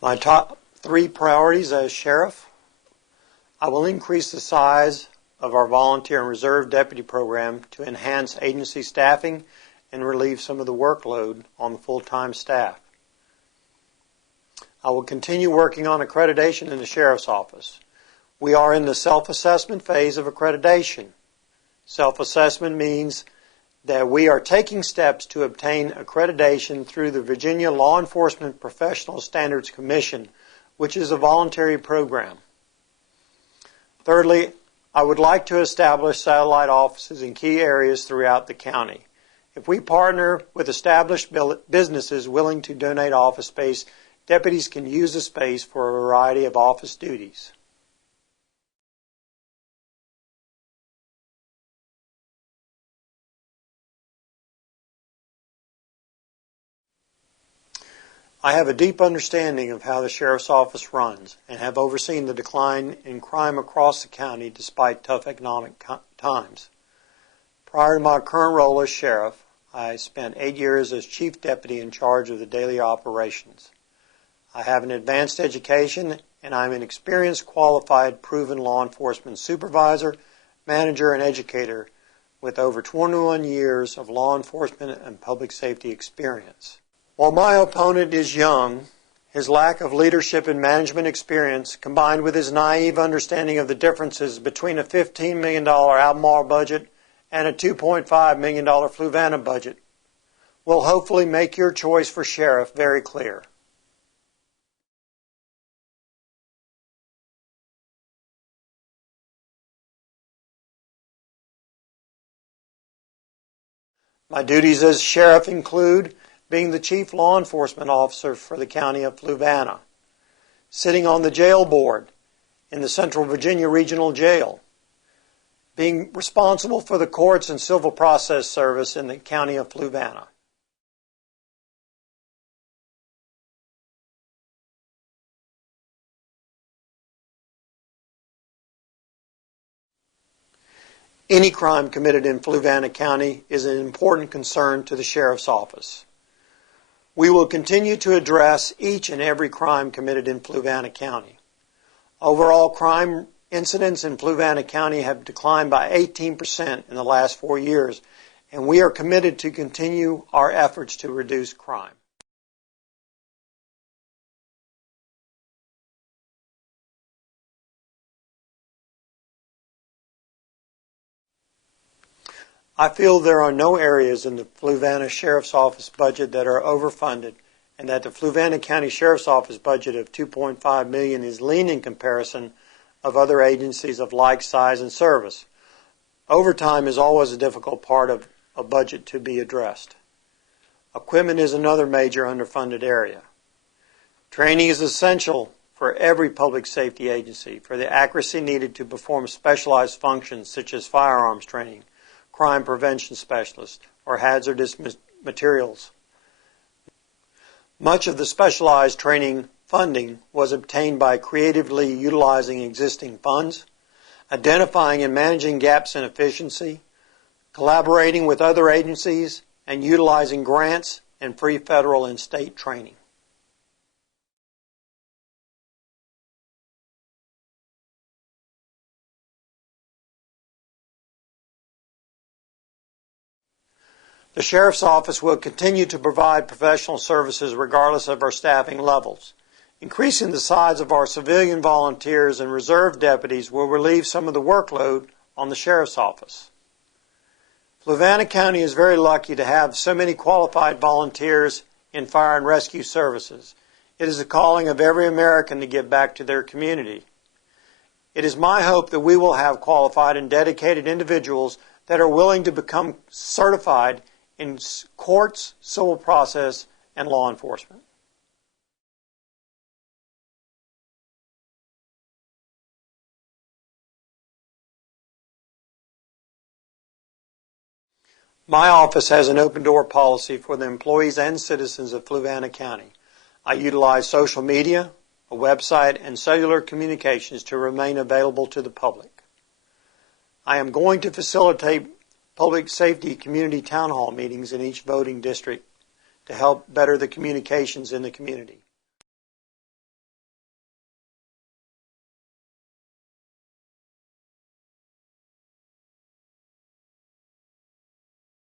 My top 3 priorities as sheriff: I will increase the size of our volunteer and reserve deputy program to enhance agency staffing and relieve some of the workload on the full-time staff. I will continue working on accreditation in the sheriff's office. We are in the self-assessment phase of accreditation. Self-assessment means that we are taking steps to obtain accreditation through the Virginia Law Enforcement Professional Standards Commission, which is a voluntary program. Thirdly, I would like to establish satellite offices in key areas throughout the county. If we partner with established businesses willing to donate office space, deputies can use the space for a variety of office duties. I have a deep understanding of how the sheriff's office runs and have overseen the decline in crime across the county despite tough economic times. Prior to my current role as sheriff, I spent 8 years as chief deputy in charge of the daily operations. I have an advanced education and I'm an experienced, qualified, proven law enforcement supervisor, manager, and educator with over 21 years of law enforcement and public safety experience. While my opponent is young, his lack of leadership and management experience, combined with his naive understanding of the differences between a $15 million Albemarle budget and a $2.5 million Fluvanna budget, will hopefully make your choice for sheriff very clear. My duties as sheriff include being the chief law enforcement officer for the county of Fluvanna, sitting on the jail board in the Central Virginia Regional Jail, being responsible for the courts and civil process service in the county of Fluvanna. Any crime committed in Fluvanna County is an important concern to the sheriff's office. We will continue to address each and every crime committed in Fluvanna County. Overall crime incidents in Fluvanna County have declined by 18% in the last 4 years, and we are committed to continue our efforts to reduce crime. I feel there are no areas in the Fluvanna Sheriff's Office budget that are overfunded, and that the Fluvanna County Sheriff's Office budget of $2.5 million is lean in comparison of other agencies of like size and service. Overtime is always a difficult part of a budget to be addressed. Equipment is another major underfunded area. Training is essential for every public safety agency for the accuracy needed to perform specialized functions such as firearms training, crime prevention specialists, or hazardous materials. Much of the specialized training funding was obtained by creatively utilizing existing funds, identifying and managing gaps in efficiency, collaborating with other agencies, and utilizing grants and free federal and state training. The Sheriff's Office will continue to provide professional services regardless of our staffing levels. Increasing the size of our civilian volunteers and reserve deputies will relieve some of the workload on the Sheriff's Office. Fluvanna County is very lucky to have so many qualified volunteers in fire and rescue services. It is the calling of every American to give back to their community. It is my hope that we will have qualified and dedicated individuals that are willing to become certified in courts, civil process, and law enforcement. My office has an open door policy for the employees and citizens of Fluvanna County. I utilize social media, a website, and cellular communications to remain available to the public. I am going to facilitate public safety community town hall meetings in each voting district to help better the communications in the community.